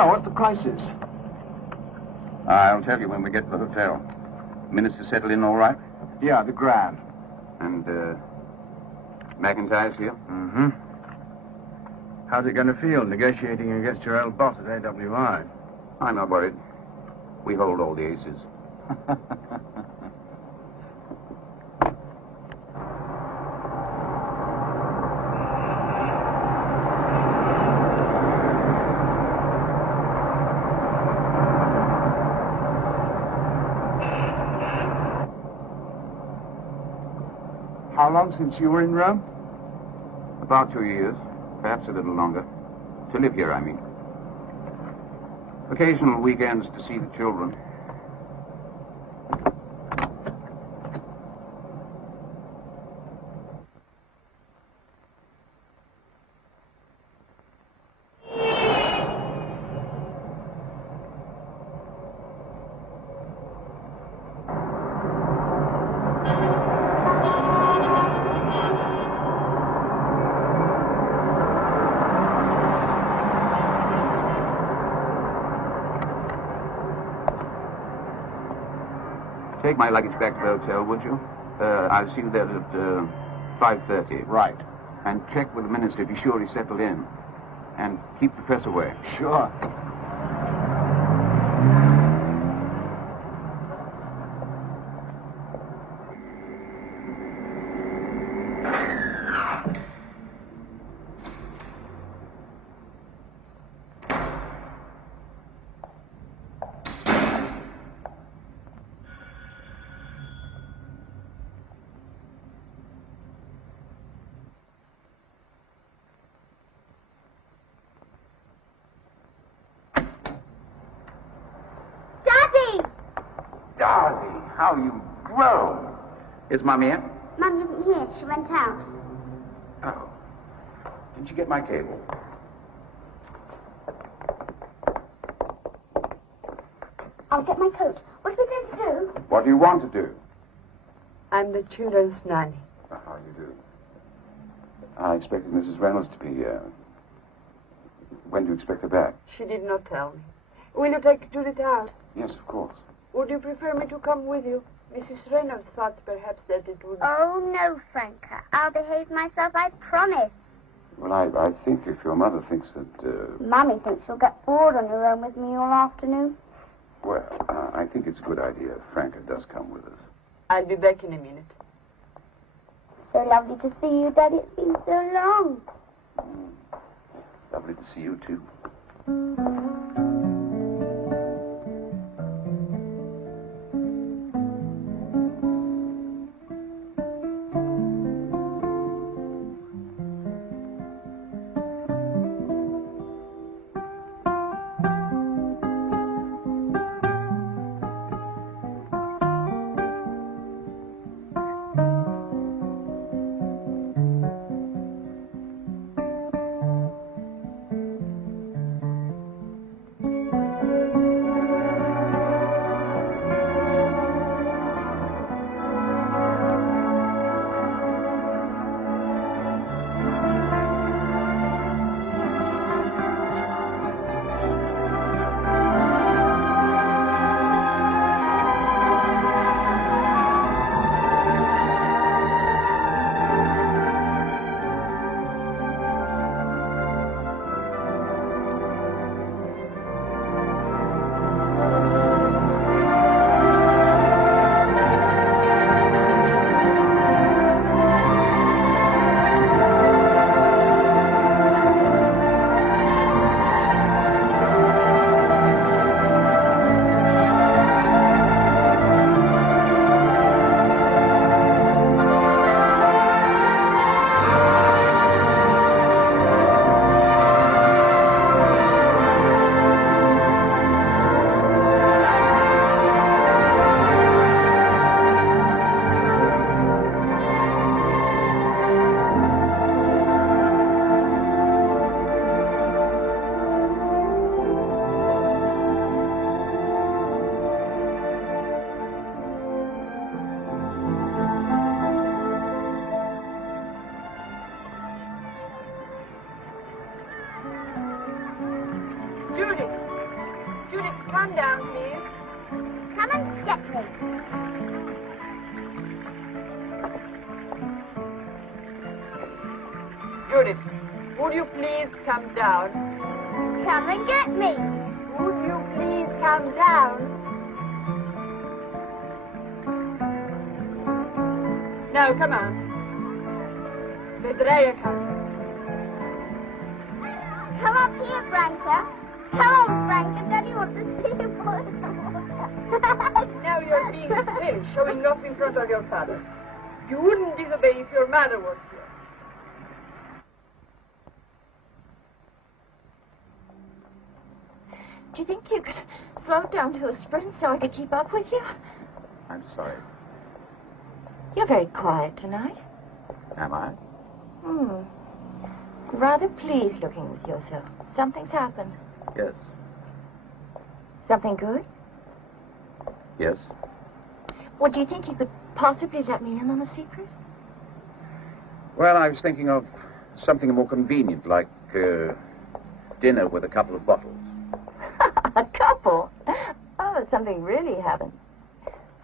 Well, what's the crisis? I'll tell you when we get to the hotel. Minister settled in all right? Yeah, the Grand. And, McIntyre's here? Mm-hmm. How's it going to feel negotiating against your old boss at AWI? I'm not worried. We hold all the aces. How long since you were in Rome? About 2 years, perhaps a little longer. To live here, I mean. Occasional weekends to see the children. Take my luggage back to the hotel, would you? I'll see you there at 5:30. Right. And check with the minister, be sure he's settled in. And keep the press away. Sure. Darling, how you've grown. Is Mommy in? Mum isn't here. She went out. Oh. Did you get my cable? I'll get my coat. What are we going to do? What do you want to do? I'm the children's nanny. How do you do? I expected Mrs. Reynolds to be here. When do you expect her back? She did not tell me. Will you take Judith out? Yes, of course. Would you prefer me to come with you? Mrs. Reynolds thought perhaps that it would... Oh, no, Franca. I'll behave myself, I promise. Well, I think if your mother thinks that, Mummy thinks she'll get bored on her own with me all afternoon. well, I think it's a good idea if Franca does come with us. I'll be back in a minute. So lovely to see you, Daddy. It's been so long. Lovely to see you, too. Judith, would you please come down? Come and get me. Would you please come down? No, come on. Vedrai come. Come up here, Franca. Come on, Franca. Daddy wants to see you for Now you're being silly, showing off in front of your father. You wouldn't disobey if your mother was here. Do you think you could slow down to a sprint so I could keep up with you? I'm sorry. You're very quiet tonight. Am I? Rather pleased looking with yourself. Something's happened. Yes. Something good? Yes. Well, do you think you could possibly let me in on a secret? Well, I was thinking of something more convenient, like dinner with a couple of bottles. A couple? Oh, something really happened.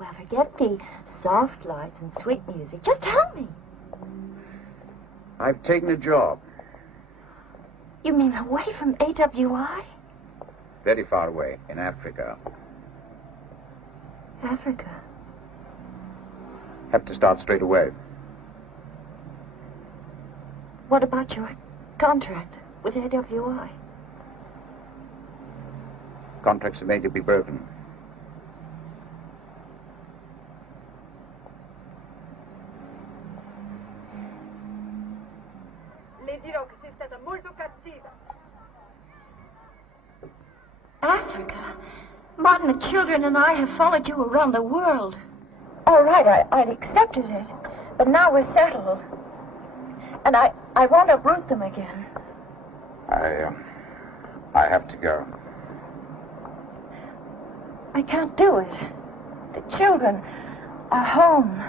Well, forget the soft lights and sweet music. Just tell me. I've taken a job. You mean away from AWI? Very far away, in Africa. Africa? Have to start straight away. What about your contract with AWI? Contracts are made to be broken. Le dirò che sei stata molto cattiva. Africa? Martin, the children and I have followed you around the world. All right, I'd accepted it. But now we're settled. And I won't uproot them again. I have to go. I can't do it. The children are home.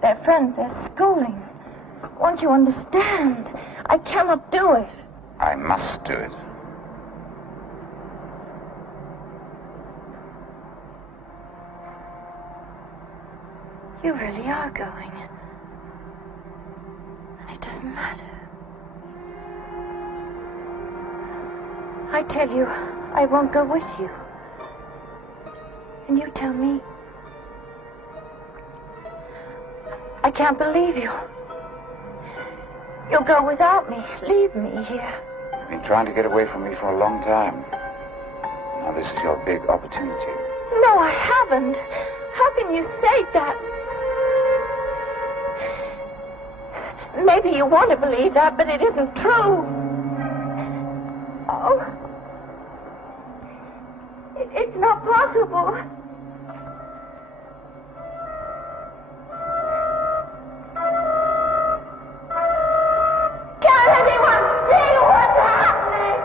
Their friends, their schooling. Won't you understand? I cannot do it. I must do it. You really are going. And it doesn't matter. I tell you, I won't go with you. And you tell me, I can't believe you. You'll go without me, leave me here. You've been trying to get away from me for a long time. Now this is your big opportunity. No, I haven't. How can you say that? Maybe you want to believe that, but it isn't true. Oh. It's not possible. Can't anyone see what's happening?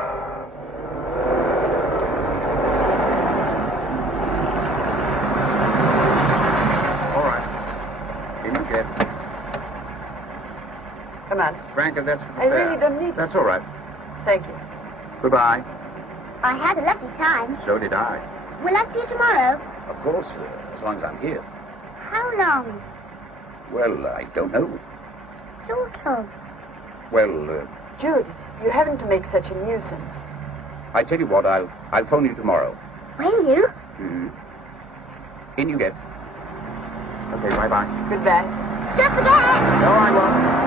All right. In you get. Come on. Franca, that's I really don't need it. That's all right. Thank you. Goodbye. I had a lucky time. So did I. Will I see you tomorrow? Of course, as long as I'm here. How long? Well, I don't know. Sort of. Well, Judith, you haven't to make such a nuisance. I tell you what, I'll phone you tomorrow. Will you? In you get. Okay, bye-bye. Goodbye. Don't forget! No, I won't.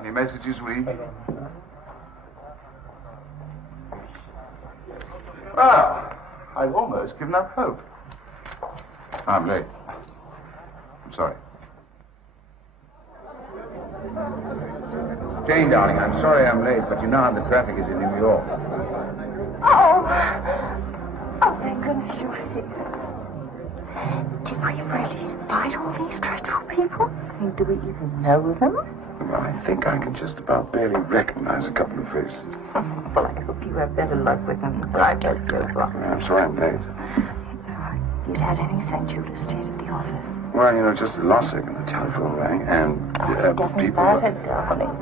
Any messages, Wee? Well, I've almost given up hope. I'm late. I'm sorry. Jane, darling, I'm sorry I'm late, but you know how the traffic is in New York. Oh, thank goodness you're here. Did we really invite all these dreadful people? I mean, do we even know them? Well, I think I can just about barely recognize a couple of faces. Well, I hope you have better luck with them than I got so far. I'm sorry I'm late. You'd had any St. Judas stayed at the office? Well, you know, just the last second the telephone rang, and It doesn't people... matter, darling.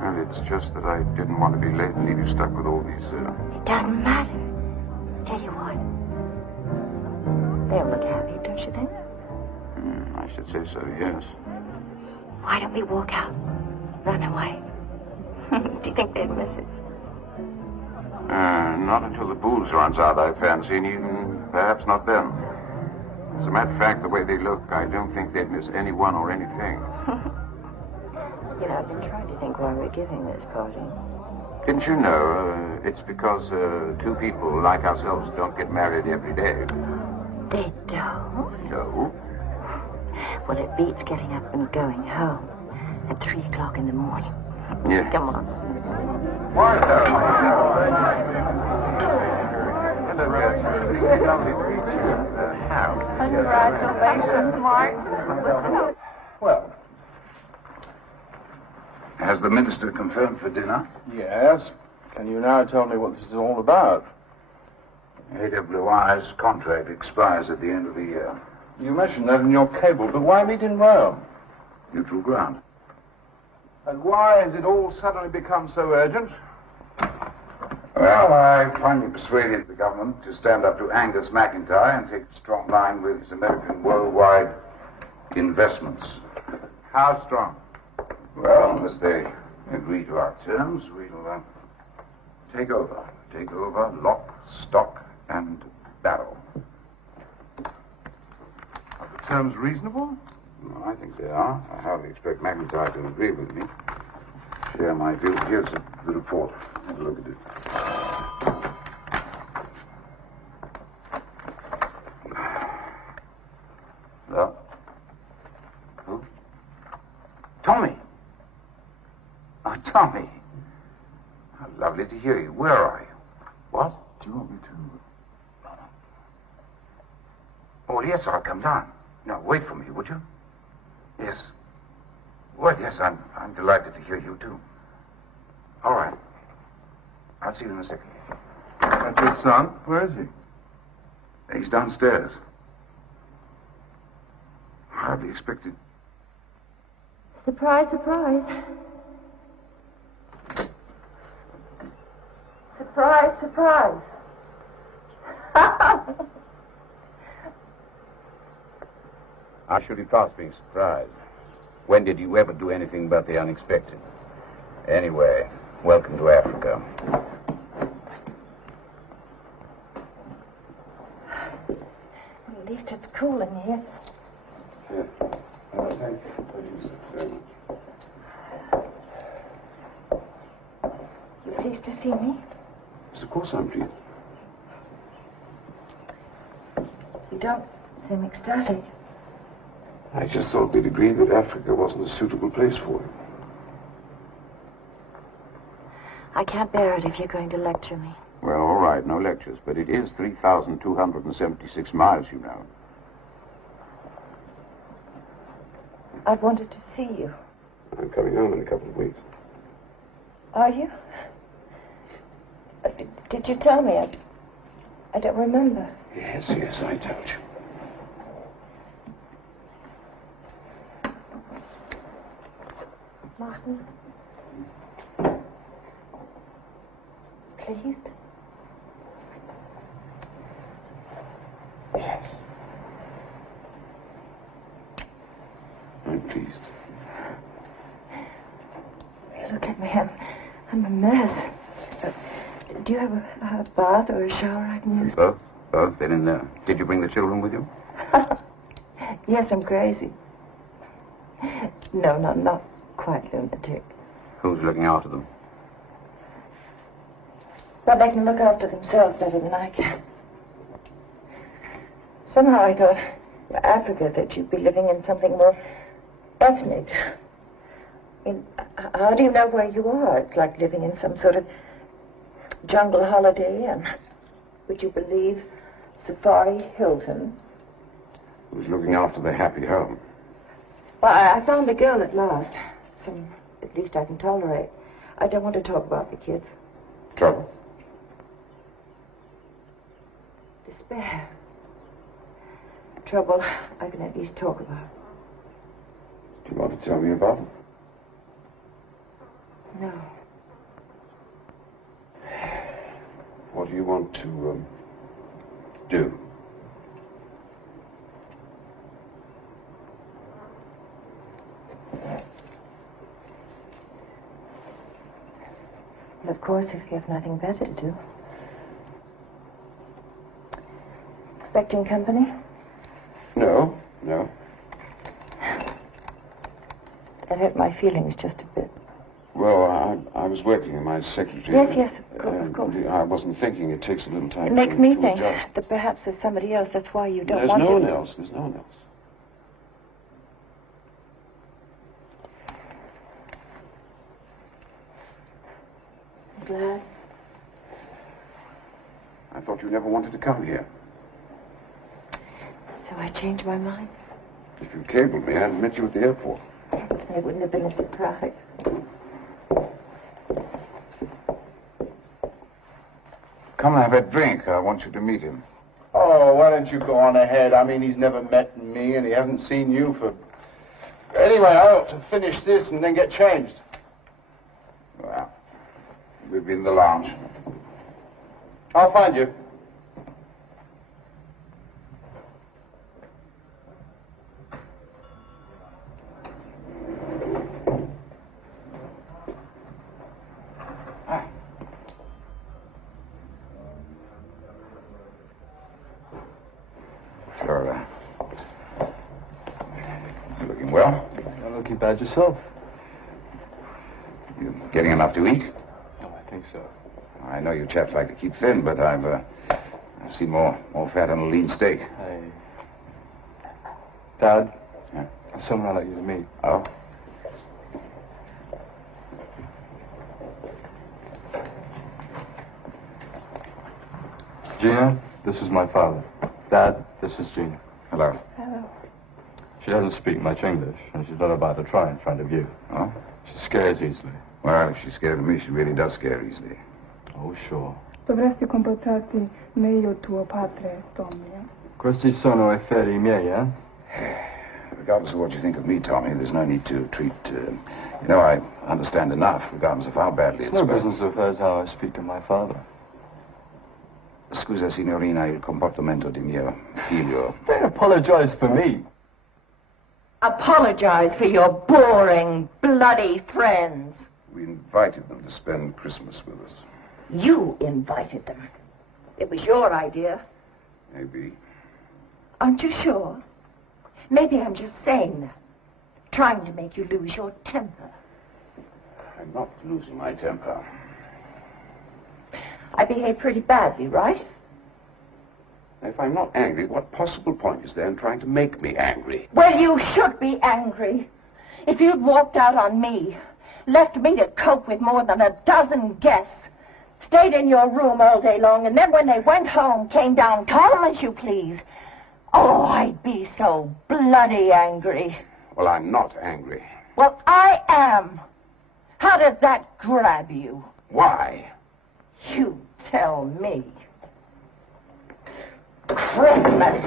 Well, it's just that I didn't want to be late and leave you stuck with all these... It doesn't matter. Tell you what. They'll look happy, don't you think? I should say so, yes. Why don't we walk out? Run away. Do you think they'd miss us? Not until the booze runs out, I fancy, and even perhaps not then. As a matter of fact, the way they look, I don't think they'd miss anyone or anything. You know, I've been trying to think why we're giving this party. Didn't you know? It's because two people like ourselves don't get married every day. They don't? No. Well, it beats getting up and going home at 3 o'clock in the morning. Yeah. Come on. Martha! Hello, lovely to meet you. How? Congratulations, Mark. Well. Has the minister confirmed for dinner? Yes. Can you now tell me what this is all about? AWI's contract expires at the end of the year. You mentioned that in your cable, but why meet in Rome? Neutral ground. And why has it all suddenly become so urgent? Well, I finally persuaded the government to stand up to Angus McIntyre and take a strong line with his American worldwide investments. How strong? Well, unless they agree to our terms, we'll take over. Take over, lock, stock, and barrel. Are the terms reasonable? Well, I think they are. I hardly expect McIntyre to agree with me. Share my view. Here's the report. Have a look at it. Hello? Who? Tommy! Oh, Tommy. How lovely to hear you. Where are you? What? Do you want me to? Oh, yes, I'll come down. No, wait for me, would you? Yes. Well, yes, I'm delighted to hear you, too. All right. I'll see you in a second. That's your son? Where is he? He's downstairs. Hardly expected. Surprise, surprise. Surprise, surprise. I should have passed being surprised. When did you ever do anything but the unexpected? Anyway, welcome to Africa. At least it's cool in here. Thank you very much. You pleased to see me? Yes, of course I'm pleased. You don't seem ecstatic. I just thought we'd agreed that Africa wasn't a suitable place for you. I can't bear it if you're going to lecture me. Well, all right, no lectures, but it is 3,276 miles, you know. I've wanted to see you. I'm coming home in a couple of weeks. Are you? Did you tell me? I don't remember. Yes, I told you. Martin? Pleased? Yes. I'm pleased. Look at me. I'm a mess. Do you have a bath or a shower I can use? Both? Both? Then in there. Did you bring the children with you? Yes, I'm crazy. No, not quite lunatic. Who's looking after them? But they can look after themselves better than I can. Somehow I thought, Africa, that you'd be living in something more ethnic. I mean, how do you know where you are? It's like living in some sort of jungle holiday inn. Would you believe Safari Hilton? Who's looking after the happy home? Well, I found a girl at last. at least I can tolerate. I don't want to talk about the kids. Trouble? Despair. Trouble I can at least talk about. Do you want to tell me about it? No. What do you want to, do? Well, of course, if you have nothing better to do. Expecting company? No. That hurt my feelings just a bit. Well, I was working in my secretary. Yes, of course. I wasn't thinking. It takes a little time. It makes me think adjust. that perhaps there's somebody else. That's why you don't There's want no to... one else. There's no one else. I'm glad. I thought you never wanted to come here. So I changed my mind. If you cabled me, I'd met you at the airport. It wouldn't have been a surprise. Come and have a drink. I want you to meet him. Oh, why don't you go on ahead? I mean, he's never met me, and he hasn't seen you for... Anyway, I ought to finish this and then get changed. Well, we'll be in the lounge. I'll find you. You're looking well. Not looking bad yourself. You getting enough to eat? Oh, I think so. I know you chaps like to keep thin, but I've seen more fat on a lean steak. Hey. Dad? Yeah? There's someone I'd like you to meet. Oh? Gina, this is my father. Dad, this is Gina. Hello. Hello. She doesn't speak much English, and she's not about to try in front of you. Oh? She scares easily. Well, if she's scared of me, she really does scare easily. Oh, sure. Dovresti comportarti meglio tuo padre, Tommy. Questi sono affari miei, eh? Regardless of what you think of me, Tommy, there's no need to treat... I understand enough, regardless of how badly It's it's... no business of hers how I speak to my father. Scusa, signorina, il comportamento di mio figlio. Don't apologize for me. Apologize for your boring, bloody friends. We invited them to spend Christmas with us. You invited them. It was your idea. Maybe. Aren't you sure? Maybe I'm just saying that. Trying to make you lose your temper. I'm not losing my temper. I behaved pretty badly, right? If I'm not angry, what possible point is there in trying to make me angry? Well, you should be angry. If you'd walked out on me, left me to cope with more than a dozen guests, stayed in your room all day long, and then when they went home, came down calm as you please. Oh, I'd be so bloody angry. Well, I'm not angry. Well, I am. How does that grab you? Why? You tell me. Christmas.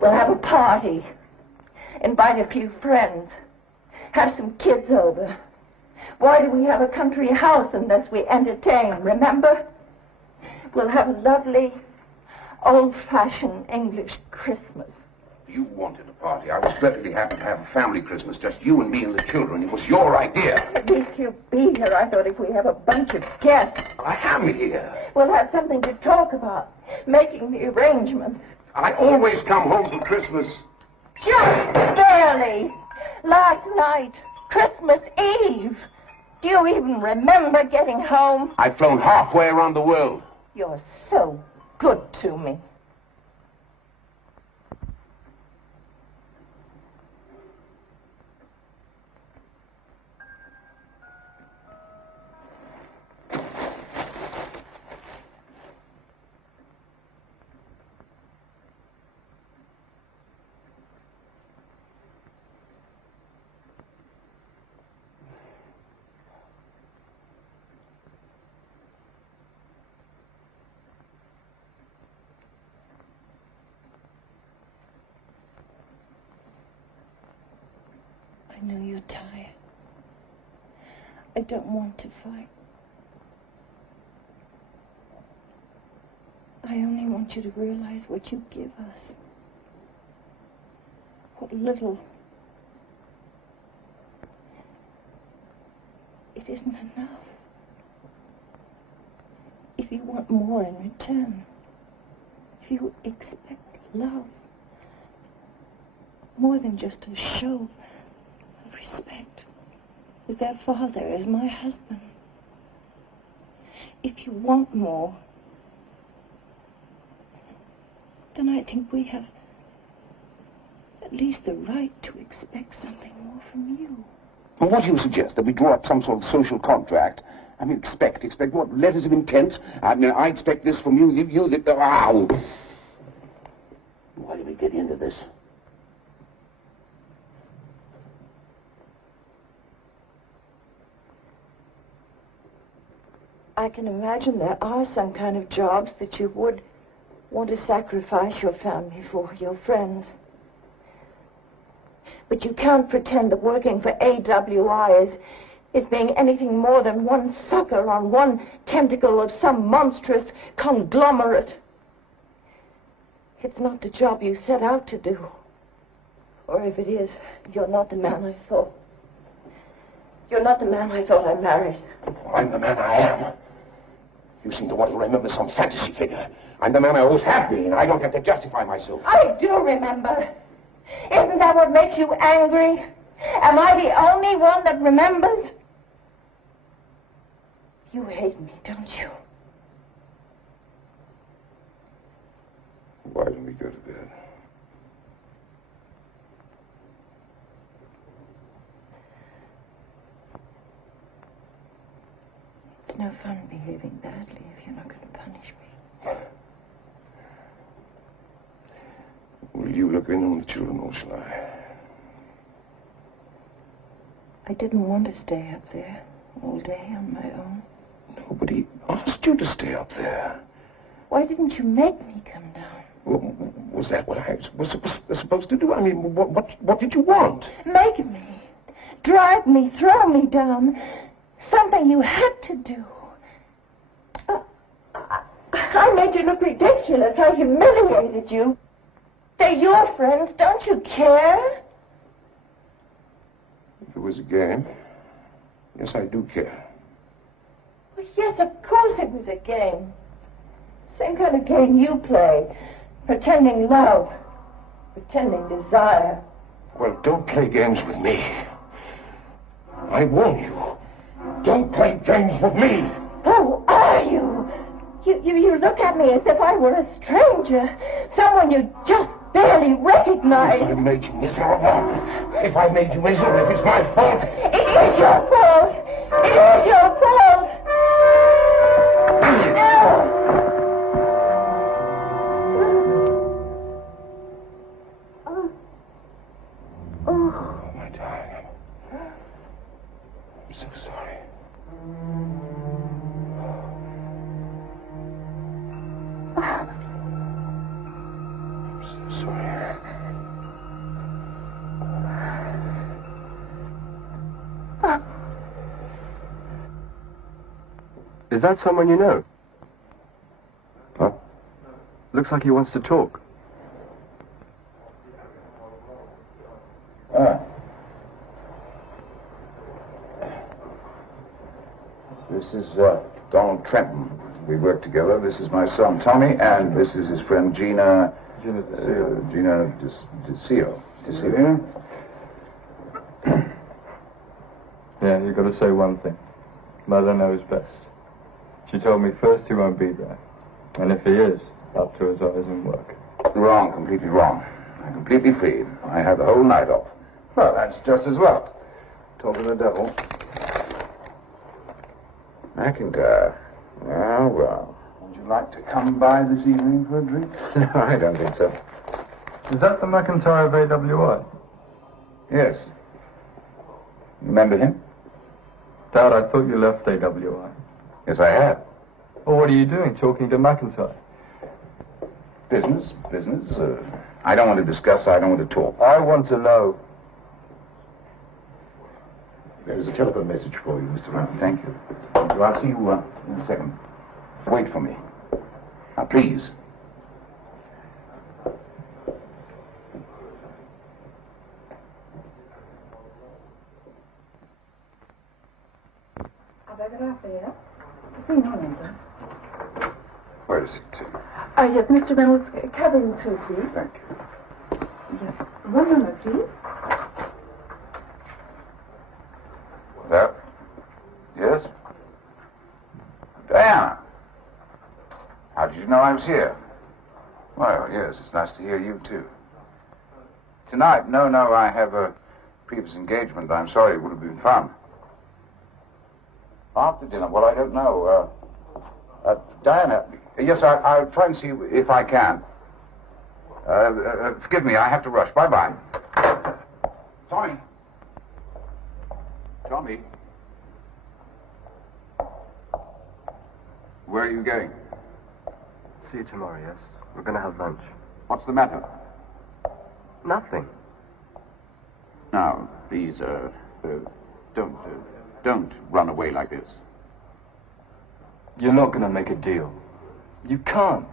We'll have a party. Invite a few friends. Have some kids over. Why do we have a country house unless we entertain, remember? We'll have a lovely, old-fashioned English Christmas. You wanted a party. I was perfectly happy to have a family Christmas, just you and me and the children. It was your idea. At least you'll be here. I thought if we have a bunch of guests, I am here. we'll have something to talk about. Making the arrangements. I always come home for Christmas. Just barely. Last night, Christmas Eve. Do you even remember getting home? I've flown halfway around the world. You're so good to me. know you're tired. I don't want to fight. I only want you to realize what you give us. What little. It isn't enough. If you want more in return, if you expect love, more than just a show of respect, as their father, as my husband, if you want more, then I think we have at least the right to expect something more from you. Well, what do you suggest? That we draw up some sort of social contract? I mean, expect what? Letters of intent? I mean, I expect this from you, ow! Why did we get into this? I can imagine there are some kind of jobs that you would want to sacrifice your family for, your friends. But you can't pretend that working for AWI is being anything more than one sucker on one tentacle of some monstrous conglomerate. It's not the job you set out to do. Or if it is, you're not the man I thought. You're not the man I thought I married. I'm the man I am. You seem to want to remember some fantasy figure. I'm the man I always have been. I don't have to justify myself. I do remember. Isn't that what makes you angry? Am I the only one that remembers? You hate me, don't you? Why don't we go to bed? It's no fun behaving badly if you're not going to punish me. Will you look in on the children, or shall I? I didn't want to stay up there all day on my own. Nobody asked you to stay up there. Why didn't you make me come down? Well, was that what I was supposed to do? I mean, what did you want? Make me. Drive me, throw me down. Something you had to do. I made you look ridiculous. I humiliated you. They're your friends. Don't you care? If it was a game, yes, I do care. Well, yes, of course it was a game. Same kind of game you play. Pretending love. Pretending desire. Well, don't play games with me. I warn you. Don't play games with me. Who are you? You look at me as if I were a stranger. Someone you just barely recognize. If I made you miserable. If I made you miserable, if it's my fault. It is your fault. It is your fault. Oh, my darling. I'm so sorry. I'm so sorry. Is that someone you know? Huh? Looks like he wants to talk. This is Donald Trenton. We work together. This is my son, Tommy, and this is his friend, Gina... Gina DeCio. Gina DeCio. Yeah, you've got to say one thing. Mother knows best. She told me first he won't be there. And if he is, up to his eyes in work. Wrong, completely wrong. I'm completely free. I have the whole night off. Well, that's just as well. Talk to the devil. McIntyre. Well. Would you like to come by this evening for a drink? No, I don't think so. Is that the McIntyre of AWI? Yes. Remember him? Dad, I thought you left AWI. Yes, I have. Well, what are you doing, talking to McIntyre? Business. I don't want to discuss, I don't want to talk. I want to know. There is a telephone message for you, Mr. Burton. Thank you. I'll see you in a second. Wait for me. Now, please. Where is it? Yes, Mr. Reynolds, cabin 2, please. Thank you. Yes. 1 minute, please. There? Yes? Diana! How did you know I was here? Well, yes, it's nice to hear you, too. Tonight? No, I have a previous engagement. I'm sorry, it would have been fun. After dinner? Well, I don't know. Diana, yes, I'll try and see if I can. Forgive me, I have to rush. Bye-bye. Tommy. Tommy. Where are you going? See you tomorrow, yes? We're going to have lunch. What's the matter? Nothing. Now, please, don't run away like this. You're not going to make a deal. You can't.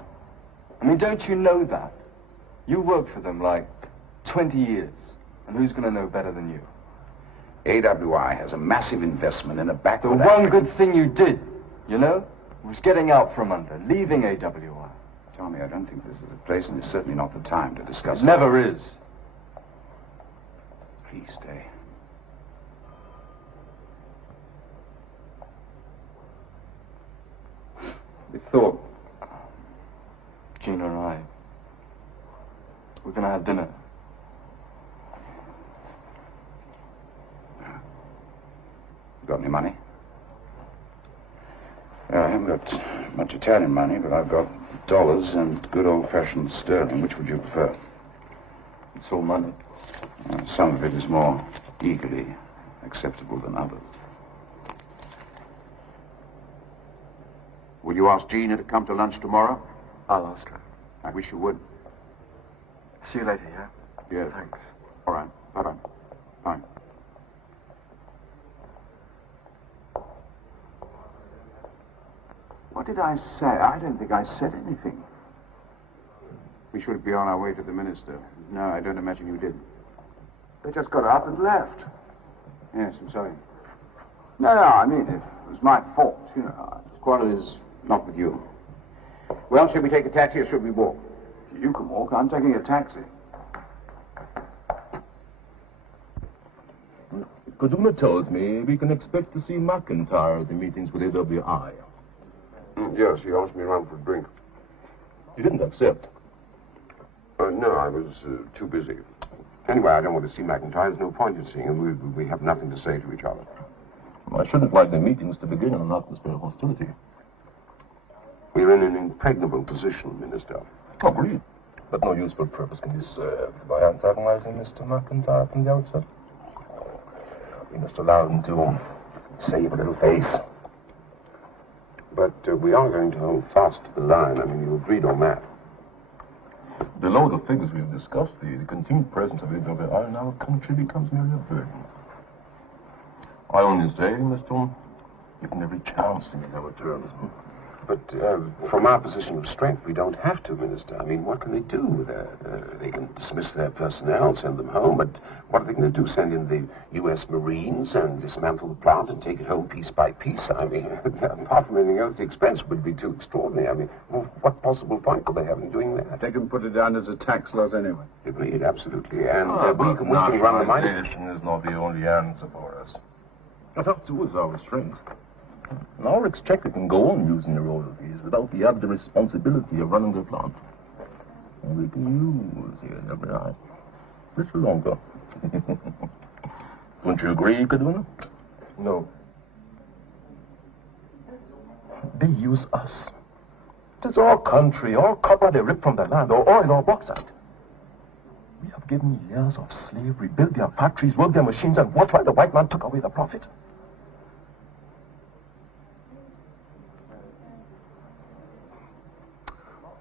I mean, don't you know that? You worked for them like 20 years. And who's going to know better than you? AWI has a massive investment in a backward... The one good thing you did, you know, was getting out from under, leaving AWI. Tommy, I don't think this is the place, and it's certainly not the time to discuss it. Never is. Please stay. We thought, Gina and I, we're going to have dinner. Got any money? Well, I haven't got much Italian money, but I've got dollars and good old-fashioned sterling. Which would you prefer? It's all money. Some of it is more eagerly acceptable than others. Will you ask Gina to come to lunch tomorrow? I'll ask her. I wish you would. See you later, yeah? Yes. Thanks. All right. Bye-bye. Bye. What did I say? I don't think I said anything. We should be on our way to the minister. No, I don't imagine you did. They just got up and left. Yes, I'm sorry. No, I mean, it was my fault. You know, this quarrel is not with you. Well, should we take a taxi or should we walk? You can walk. I'm taking a taxi. Kaduna tells me we can expect to see McIntyre at the meetings with AWI. Yes, he asked me around for a drink. You didn't accept? No, I was too busy. Anyway, I don't want to see McIntyre. There's no point in seeing him. We have nothing to say to each other. I shouldn't like the meetings to begin in an atmosphere of hostility. We're in an impregnable position, Minister. Agreed. But no useful purpose can be served by antagonizing Mr. McIntyre from the outset. We must allow him to save a little face. But we are going to hold fast to the line. I mean, you agreed on that. Below the figures we've discussed, the continued presence of AWI in our country becomes merely a burden. I only say, Mr. given every chance to meet our terms. But from our position of strength, we don't have to, Minister. I mean, what can they do? They can dismiss their personnel, send them home, but what are they going to do? Send in the U.S. Marines and dismantle the plant and take it home piece by piece? I mean, apart from anything else, the expense would be too extraordinary. I mean, what possible point could they have in doing that? They can put it down as a tax loss anyway. Agreed, absolutely. And we can run the money. Nationalization is not the only answer for us. That too is our strength. And our exchequer can go on using the royalties without the added responsibility of running the plant. And we can use the AWI a little longer. Don't you agree, Kaduna? No. They use us. It is our country, our copper they rip from the land, or oil, or bauxite. We have given years of slavery, built their factories, worked their machines, and watched while the white man took away the profit.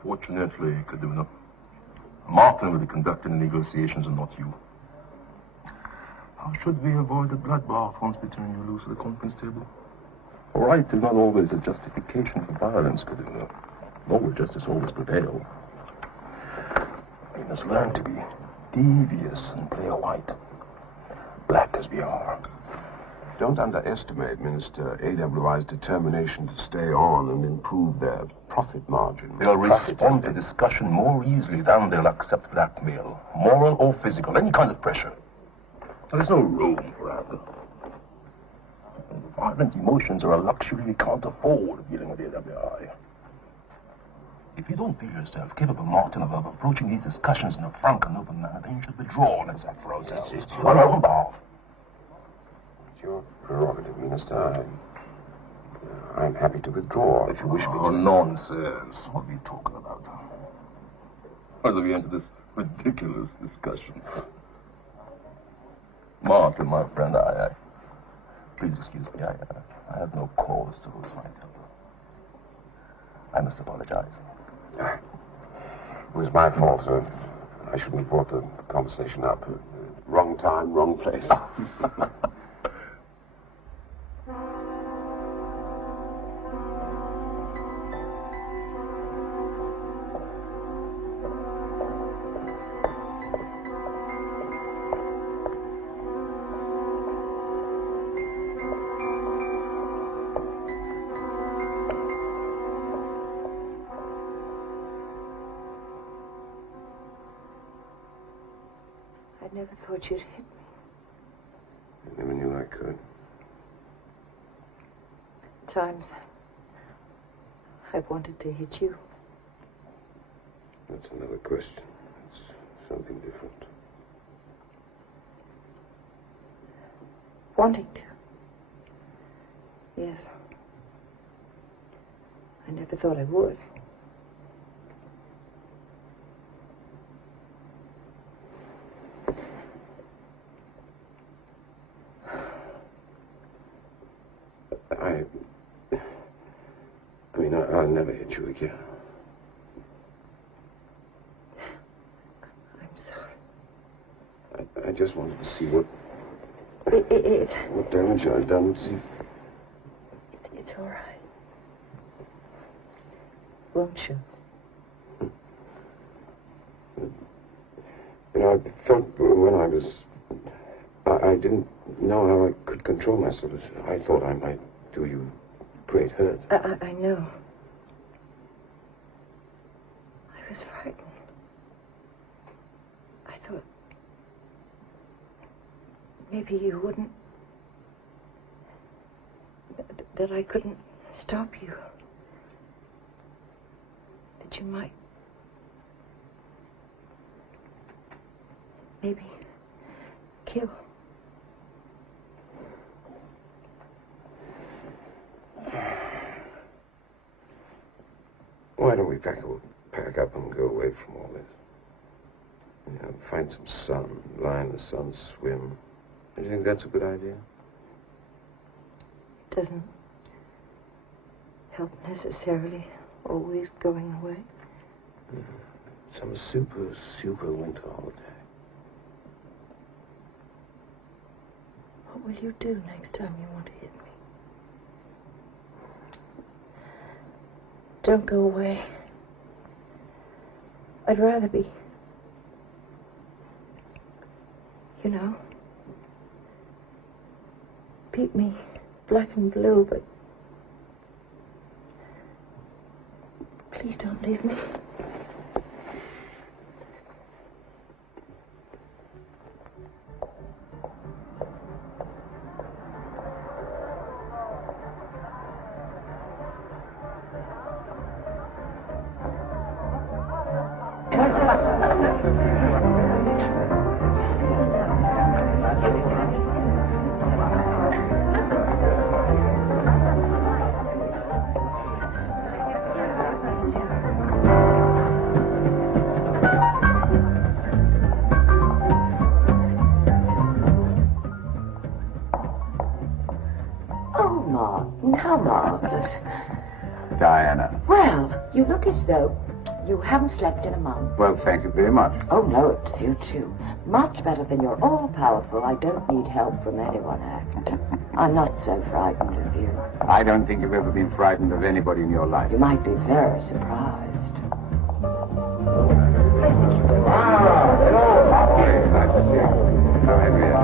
Fortunately, Kaduna, Martin will be conducting the negotiations and not you. How should we avoid a bloodbath once we turn you loose at the conference table? Right is not always a justification for violence, good enough. Nor will justice always prevail. We must learn to be devious and play a white. Black as we are. Don't underestimate Minister AWI's determination to stay on and improve their profit margin. They'll respond to discussion more easily than they'll accept blackmail, moral or physical, any kind of pressure. Now, there's no room for anger. Violent emotions are a luxury we can't afford dealing with the AWI. If you don't feel yourself capable, Martin, of approaching these discussions in a frank and open manner, then you should withdraw and accept for ourselves. It's your prerogative, Minister. I'm happy to withdraw if you wish me to. Oh, nonsense. What are you talking about? How do we enter this ridiculous discussion? Martin, my friend, please excuse me. I have no cause to lose my temper. I must apologize. It was my fault. I shouldn't have brought the conversation up. Wrong time, wrong place. I never thought you'd hit me. I never knew I could. Times I've wanted to hit you. That's another question. It's something different. Wanting to? Yes. I never thought I would. I'll never hit you again. I'm sorry. I just wanted to see what It what damage I've done. See, it's all right. Won't you? You know, I felt when I was... I didn't know how I could control myself. I thought I might do you great hurt. I know. I was frightened. I thought maybe you wouldn't... that I couldn't stop you. That you might... maybe kill. Why don't we pack up and go away from all this? You know, find some sun, lie in the sun, swim. Do you think that's a good idea? It doesn't help necessarily always going away. Some super winter holiday. What will you do next time you want to hit me? Don't go away. I'd rather be, you know, beat me black and blue, but please don't leave me. How marvelous. Diana. Well, you look as though You haven't slept in a month. Well, thank you very much. Oh, no, it suits you. Much better than you're all-powerful. I don't need help from anyone act. I'm not so frightened of you. I don't think you've ever been frightened of anybody in your life. You might be very surprised. Nice to see you.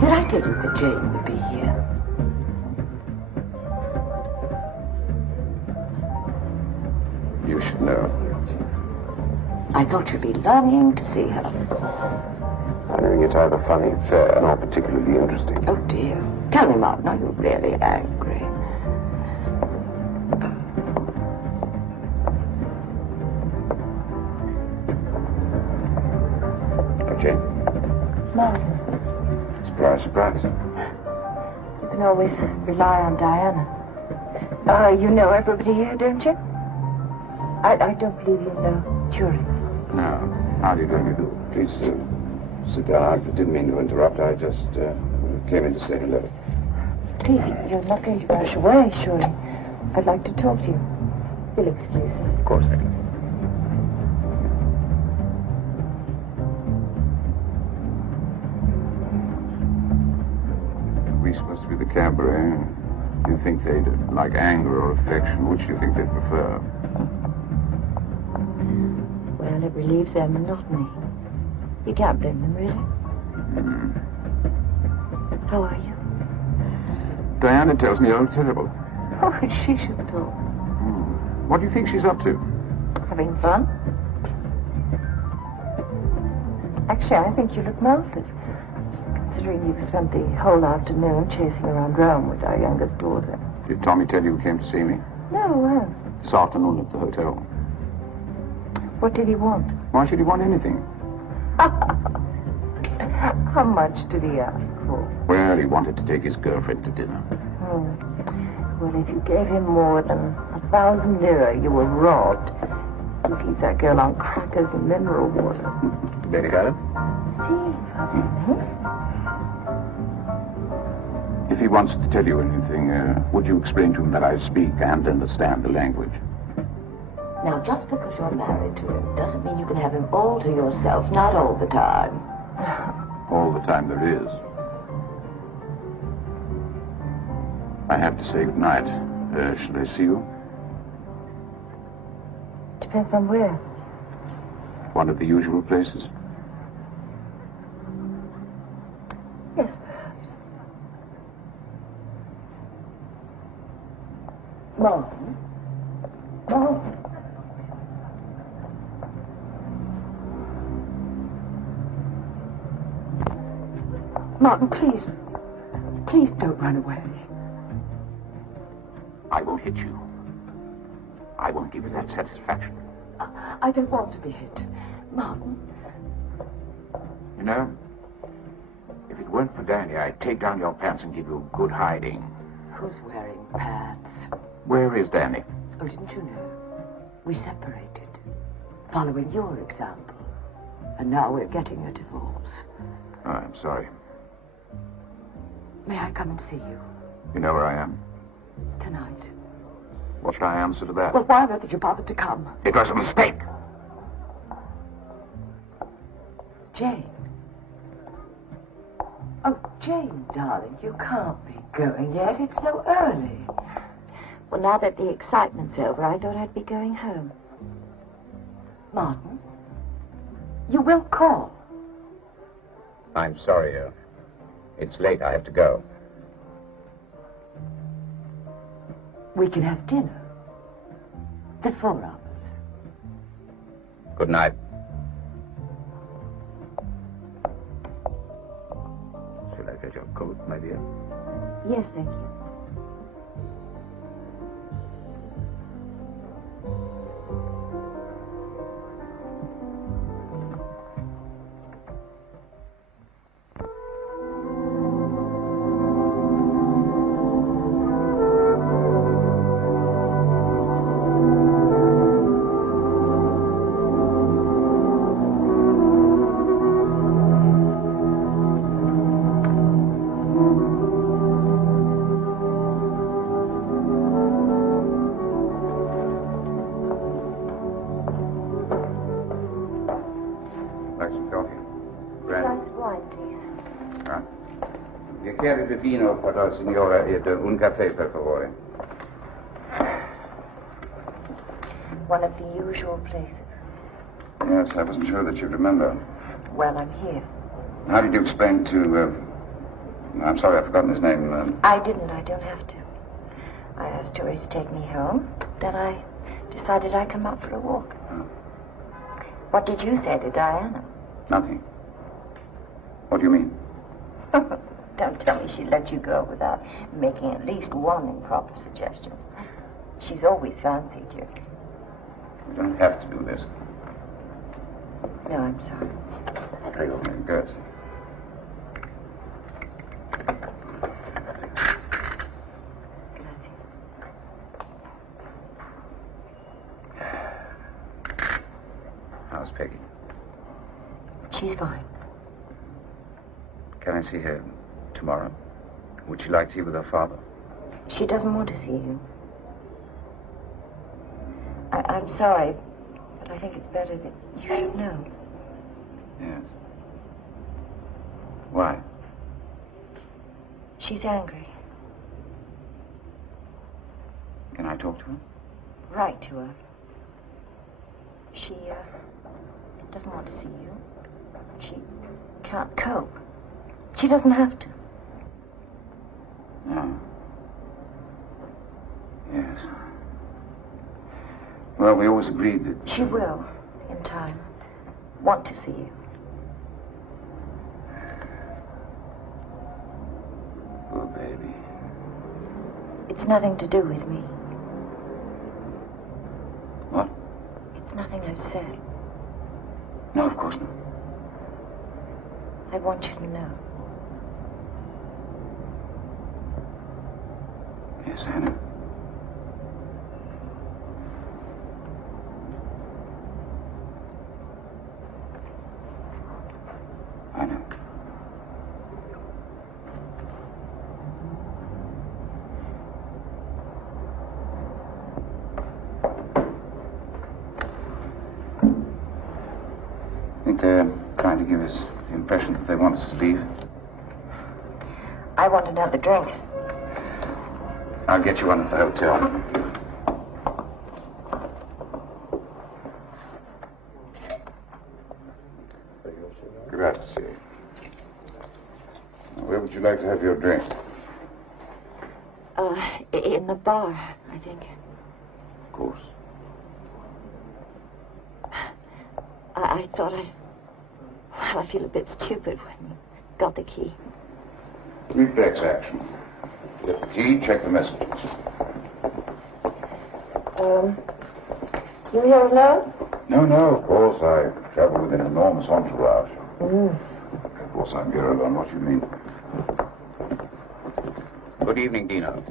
Did I tell you that Jane would be here? You should know. I thought you'd be longing to see her. I think it's either funny, fair, nor particularly interesting. Oh, dear. Tell me, Martin, are you really angry? Okay. Martin, Surprise, surprise. you can always rely on Diana. You know everybody here, don't you? I don't believe you know Turing. No. How do you do? Please, sit down. I didn't mean to interrupt. I just came in to say hello. Please, you're not going to rush away, surely. I'd like to talk to you. You'll excuse me. Of course, thank you. We supposed to be the cabaret. Do you think they'd like anger or affection? Which do you think they'd prefer? Well, it relieves their monotony. You can't blame them, really. How are you? Diana tells me you're terrible. Oh, she should talk. What do you think she's up to? Having fun? Actually, I think you look marvelous. Considering you've spent the whole afternoon chasing around Rome with our youngest daughter. Did Tommy tell you he came to see me? No, well, This afternoon at the hotel. what did he want? Why should he want anything? How much did he ask for? Well, he wanted to take his girlfriend to dinner. Well, if you gave him more than 1,000 lira, you were robbed. You keep that girl on crackers and mineral water. Very good. If he wants to tell you anything, would you explain to him that I speak and understand the language? Now, just because you're married to him doesn't mean you can have him all to yourself, not all the time. All the time there is. I have to say goodnight. Shall I see you? Depends on where. One of the usual places? Yes, perhaps. Martin? Martin? Martin, please. Please don't run away. I won't hit you. I won't give you that satisfaction. I don't want to be hit. Martin. You know, if it weren't for Danny, I'd take down your pants and give you a good hiding. Who's wearing pants? Where is Danny? Oh, didn't you know? We separated, following your example. And now we're getting a divorce. Oh, I'm sorry. May I come and see you? You know where I am? Tonight. What should I answer to that? Well, why not did you bother to come? It was a mistake. Jane. Oh, Jane, darling, you can't be going yet. It's so early. Well, now that the excitement's over, I thought I'd be going home. Martin, you will call. I'm sorry, it's late. I have to go. We can have dinner. The four of us. Good night. Shall I get your coat, my dear? Yes, thank you. bicchiere di vino per la signora ed un caffè, per favore. One of the usual places. Yes, I wasn't sure that you'd remember. Well, I'm here. How did you explain to, I'm sorry, I've forgotten his name. I didn't. I don't have to. I asked Tori to take me home. Then I decided I'd come out for a walk. Oh. What did you say to Diana? Nothing. What do you mean? Don't tell me she let you go without making at least one improper suggestion. She's always fancied you. You don't have to do this. No, I'm sorry. Okay, okay, good. How's Peggy? She's fine. Can I see her tomorrow? Would she like to see with her father? She doesn't want to see you. I'm sorry, but I think it's better that you should know. Yes. Why? She's angry. Can I talk to her? Write to her. She, doesn't want to see you. She can't cope. She doesn't have to. No. Yes. Well, we always agreed that... She will, in time, want to see you. Poor baby. It's nothing to do with me. What? It's nothing I've said. No, of course not. I want you to know. Yes, I know. I know. I think they're trying to give us the impression that they want us to leave. I want another drink. I'll get you one at the hotel. Grazie. Where would you like to have your drink? In the bar, I think. Of course. I thought Well, I feel a bit stupid when you got the key. Reflex action. Get the key, check the messages. You here alone? No, of course. I travel with an enormous entourage. Of course I'm here alone. What do you mean? Good evening, Dino.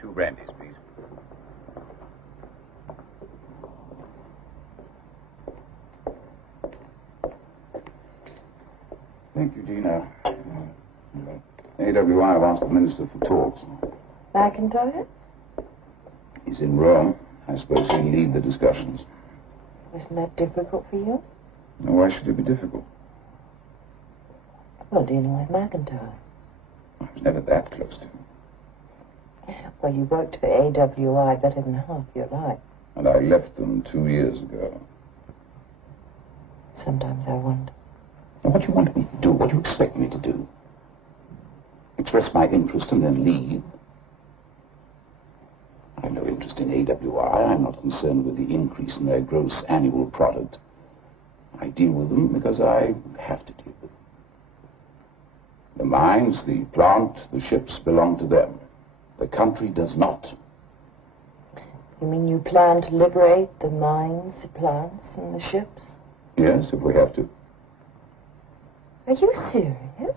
2 brandies, please. Thank you, Dino. AWI wants the Minister for talks. McIntyre? He's in Rome. I suppose he'll lead the discussions. Isn't that difficult for you? Now, why should it be difficult? Well, dealing with McIntyre. I was never that close to him. Well, you worked for AWI better than half your life. And I left them 2 years ago. Sometimes I wonder. Now, what do you want me to do? What do you expect me to do? Express my interest and then leave? I have no interest in AWI. I'm not concerned with the increase in their gross annual product. I deal with them because I have to deal with them. The mines, the plant, the ships belong to them. The country does not. You mean you plan to liberate the mines, the plants, and the ships? Yes, if we have to. Are you serious?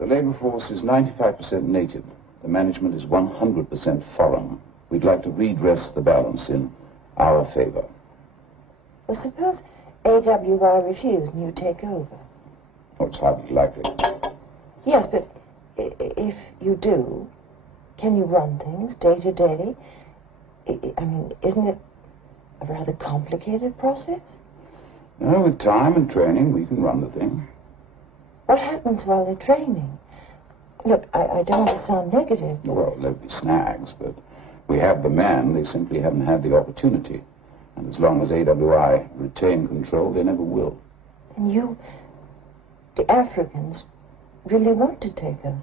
The labor force is 95% native. The management is 100% foreign. We'd like to redress the balance in our favor. Well, suppose AWI refuse and you take over. Oh, it's hardly likely. Yes, but if you do, can you run things day to day? I mean, isn't it a rather complicated process? No, with time and training, we can run the thing. What happens while they're training? Look, I don't want to sound negative. Well, there'll be snags, but we have the men. They simply haven't had the opportunity. And as long as AWI retain control, they never will. And you, the Africans, really want to take her?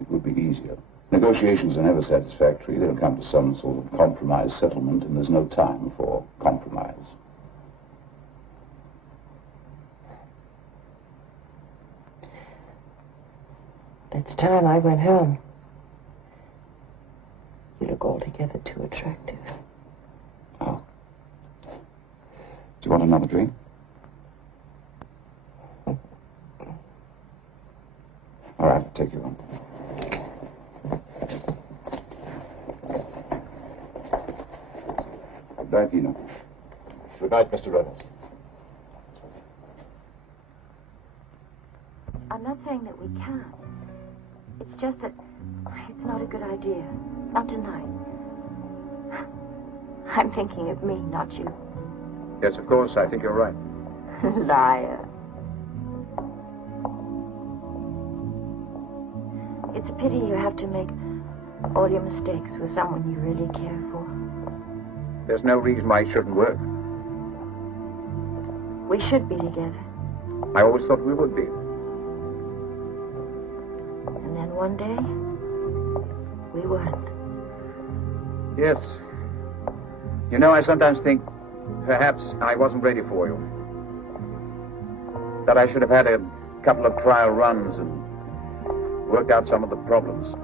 It would be easier. Negotiations are never satisfactory. They'll come to some sort of compromise settlement, and there's no time for compromise. It's time I went home. You look altogether too attractive. Oh. Do you want another drink? All right, I'll take you home. Good night, Dino. Good night, Mr. Reynolds. I'm not saying that we can't. It's just that it's not a good idea. Not tonight. I'm thinking of me, not you. Yes, of course. I think you're right. Liar. It's a pity you have to make all your mistakes with someone you really care for. There's no reason why it shouldn't work. We should be together. I always thought we would be. And then one day, we weren't. Yes. You know, I sometimes think perhaps I wasn't ready for you. That I should have had a couple of trial runs and worked out some of the problems.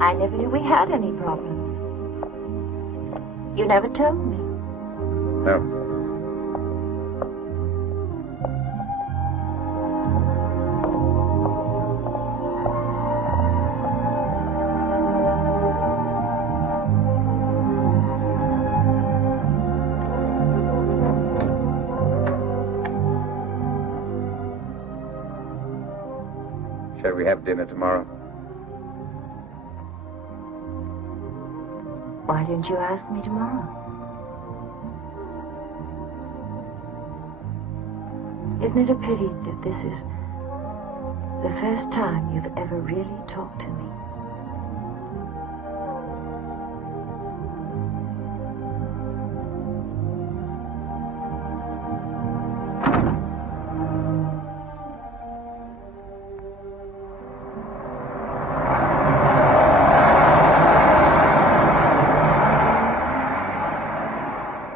I never knew we had any problems. You never told me. No. Shall we have dinner tomorrow? Why didn't you ask me tomorrow? Isn't it a pity that this is the first time you've ever really talked to me?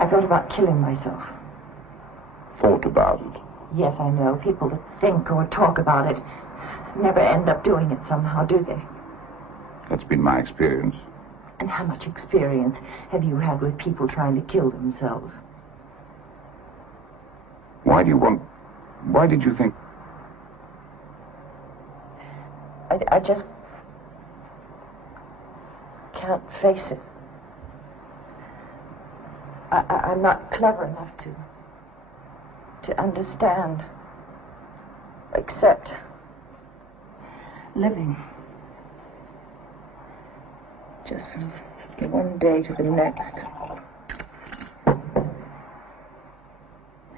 I thought about killing myself. Thought about it? Yes, I know. People that think or talk about it never end up doing it somehow, do they? That's been my experience. And how much experience have you had with people trying to kill themselves? Why did you think... I just can't face it. I'm not clever enough to understand, accept living just from one day to the next,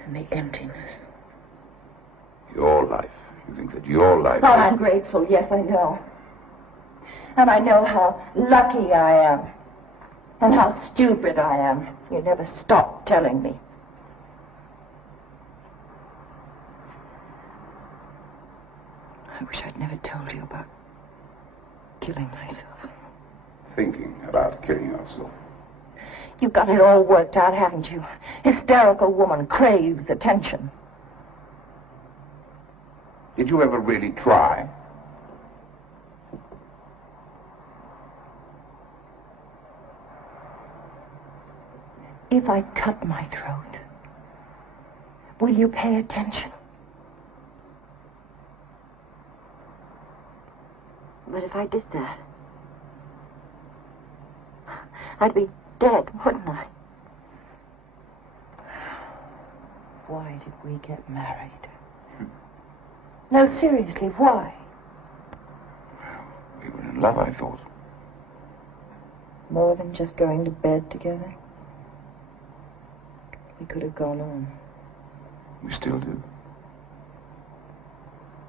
and the emptiness. Your life. You think that your life... Oh, I'm grateful. Yes, I know. And I know how lucky I am. And how stupid I am. You never stop telling me. I wish I'd never told you about killing myself. Thinking about killing yourself. You've got it all worked out, haven't you? Hysterical woman craves attention. Did you ever really try? If I cut my throat, will you pay attention? But if I did that, I'd be dead, wouldn't I? Why did we get married? No, seriously, why? We were in love, I thought. More than just going to bed together? We could have gone on. We still do.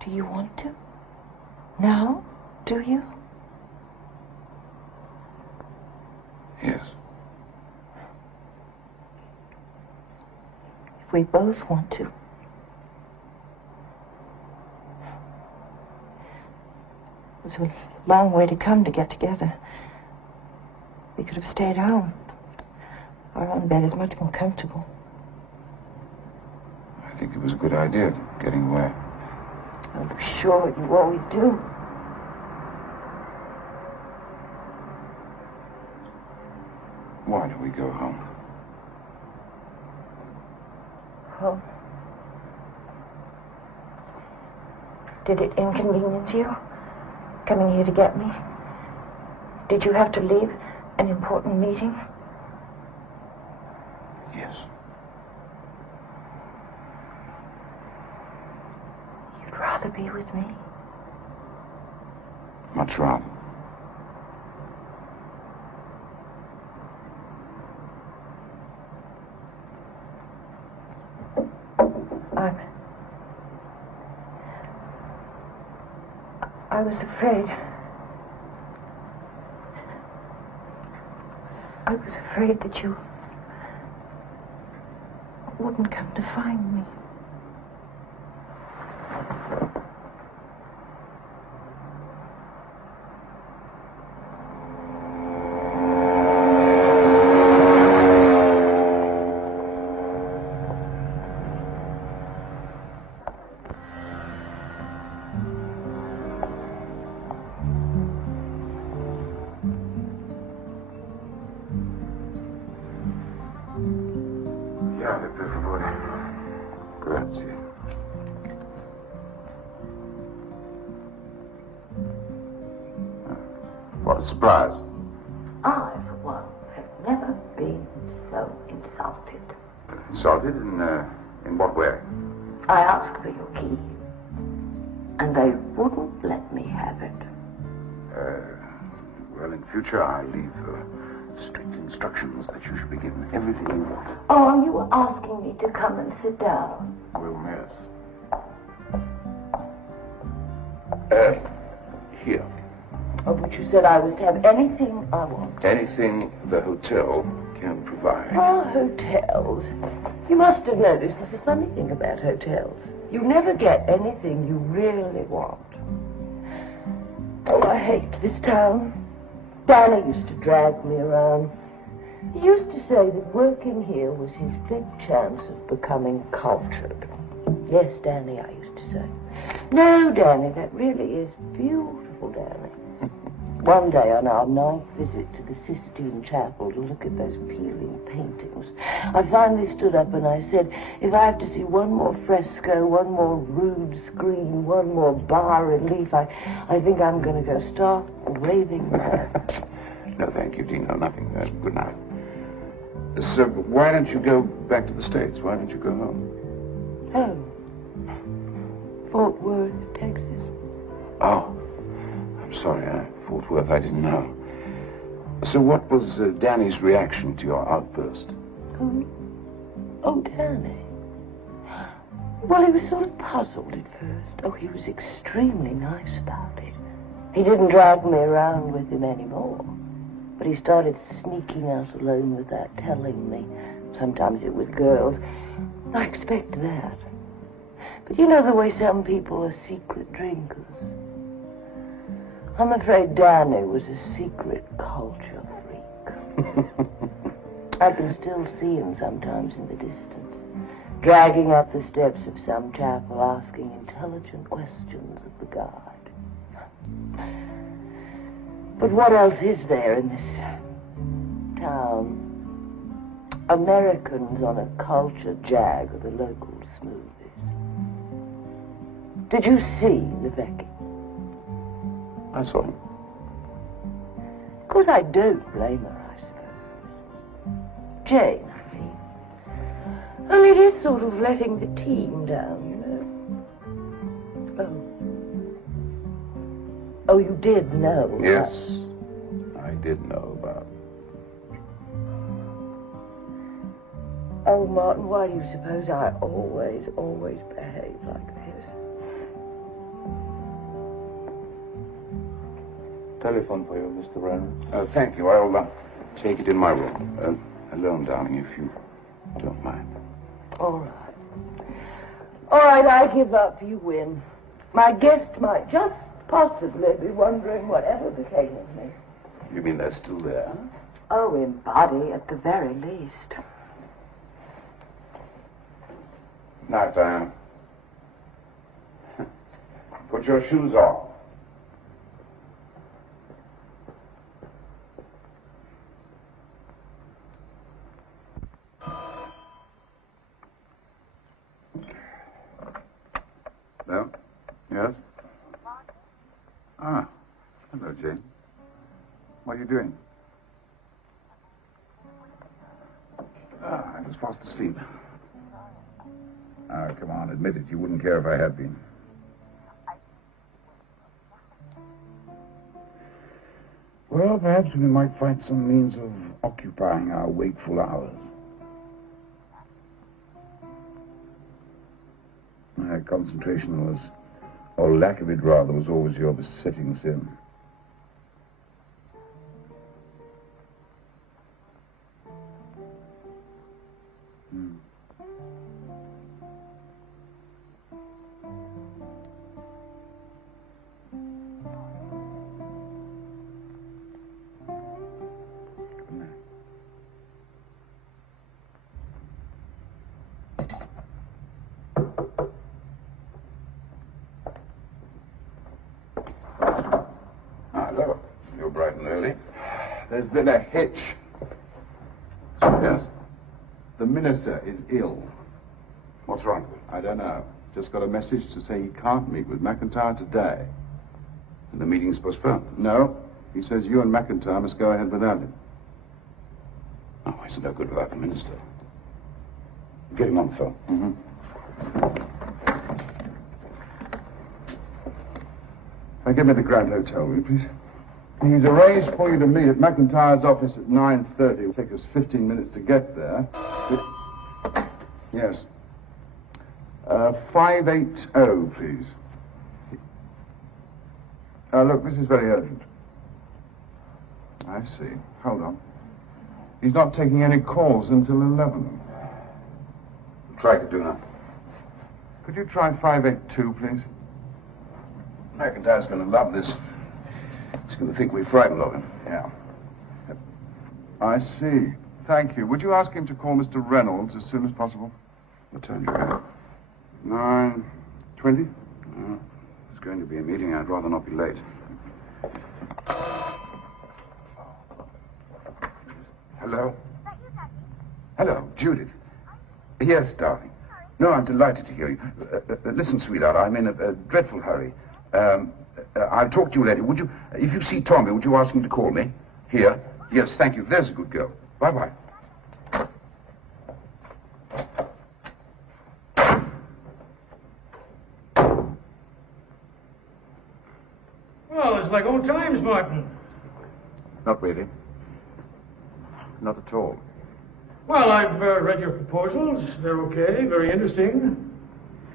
Do you want to? Now? Do you? Yes. If we both want to. It was a long way to come to get together. We could have stayed home. Our own bed is much more comfortable. I think it was a good idea, getting away. Oh, sure, you always do. Why do we go home? Home? Did it inconvenience you, coming here to get me? Did you have to leave an important meeting? Yes. You'd rather be with me? Much rather. I was afraid. I was afraid that you wouldn't come to find me. Grazie. What a surprise. I, for one, have never been so insulted. Insulted? In what way? I asked for your key, and they wouldn't let me have it. Well, in future, I leave strict instructions that you should be given everything you want. Oh, you were asking me to come and sit down. Well, miss. Here. Oh, but you said I was to have anything I want. Anything the hotel can provide. Oh, hotels. You must have noticed there's a funny thing about hotels. You never get anything you really want. Oh, I hate this town. Danny used to drag me around. He used to say that working here was his big chance of becoming cultured. Yes, Danny, I used to say. No, Danny, that really is beautiful, Danny. One day on our 9th visit to the Sistine Chapel to look at those peeling paintings, I finally stood up and I said, if I have to see one more fresco, one more rude screen, one more bas-relief, I think I'm going to go stark raving mad. No, thank you, Dino. Nothing. Good night. So, why don't you go back to the States? Why don't you go home? Home? Fort Worth, Texas. Oh, I'm sorry. Fort Worth, I didn't know. So what was Danny's reaction to your outburst? Oh, Danny. Well, he was sort of puzzled at first. Oh, he was extremely nice about it. He didn't drag me around with him anymore. But he started sneaking out alone without telling me. Sometimes it was girls. I expect that. But you know the way some people are secret drinkers. I'm afraid Danny was a secret culture freak. I can still see him sometimes in the distance, dragging up the steps of some chapel, asking intelligent questions of the guard. But what else is there in this town? Americans on a culture jag are the local smoothies. Did you see the Becky? I saw him. Of course, I don't blame her, I suppose. Jane, I mean. Only it is sort of letting the team down, you know. Oh, you did know? Yes, I did know about. Oh, Martin, why do you suppose I always behave like this? Telephone for you, Mr. Reynolds. Thank you. I'll take it in my room. Alone, darling, if you don't mind. All right. All right, I give up. You win. My guest might just possibly be wondering whatever became of me. You mean they're still there? Oh, in body at the very least. Now, Diane. Put your shoes on. Hello? Yes? Ah, hello, Jane. What are you doing? I was fast asleep. Come on, admit it. You wouldn't care if I had been. Well, perhaps we might find some means of occupying our wakeful hours. My concentration was, or lack of it rather, was always your besetting sin. Hello. You're bright and early. There's been a hitch. Yes? The minister is ill. What's wrong with him? I don't know. Just got a message to say he can't meet with McIntyre today. And the meeting's postponed? No. He says you and McIntyre must go ahead without him. Oh, it's no good without the minister. Get him on the phone. Mm-hmm. Give me the Grand Hotel, will you, please? He's arranged for you to meet at McIntyre's office at 9:30. It'll take us 15 minutes to get there. Yes. 580, please. Look, this is very urgent. I see. Hold on. He's not taking any calls until 11. Try to do now. Could you try 582, please? McIntyre's going to love this. He's going to think we're frightened of him. Yeah. I see. Thank you. Would you ask him to call Mr. Reynolds as soon as possible? What time do you have? 9:20? It's going to be a meeting. I'd rather not be late. Hello? Hello, Judith. Yes, darling. No, I'm delighted to hear you. Listen, sweetheart, I'm in a dreadful hurry. I'll talk to you later. Would you, if you see Tommy, would you ask him to call me? Here? Yes, thank you. There's a good girl. Bye-bye. Well, it's like old times, Martin. Not really. Not at all. Well, I've read your proposals. They're okay, very interesting.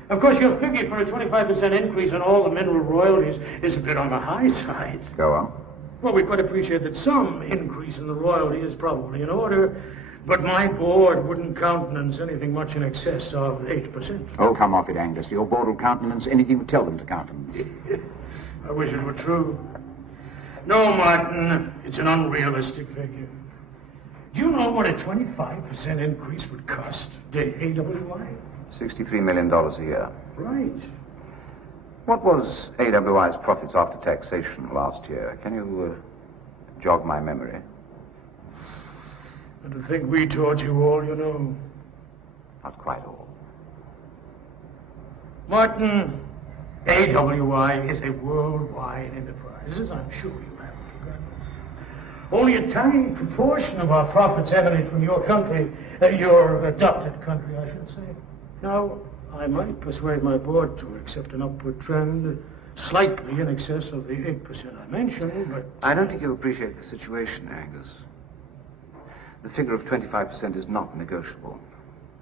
Of course, your figure for a 25% increase on all the mineral royalties is a bit on the high side. Go on. Well, we quite appreciate that some increase in the royalty is probably in order, but my board wouldn't countenance anything much in excess of 8%. Oh, come off it, Angus. Your board will countenance anything you tell them to countenance. I wish it were true. No, Martin, it's an unrealistic figure. Do you know what a 25% increase would cost the AWI? $63 million a year. Right. What was AWI's profits after taxation last year? Can you jog my memory? And to think we taught you all you know. Not quite all. Martin, AWI is a worldwide enterprise, as I'm sure you haven't forgotten. Only a tiny proportion of our profits emanate from your country, your adopted country, I should say. Now, I might persuade my board to accept an upward trend slightly in excess of the 8% I mentioned, but... I don't think you appreciate the situation, Angus. The figure of 25% is not negotiable.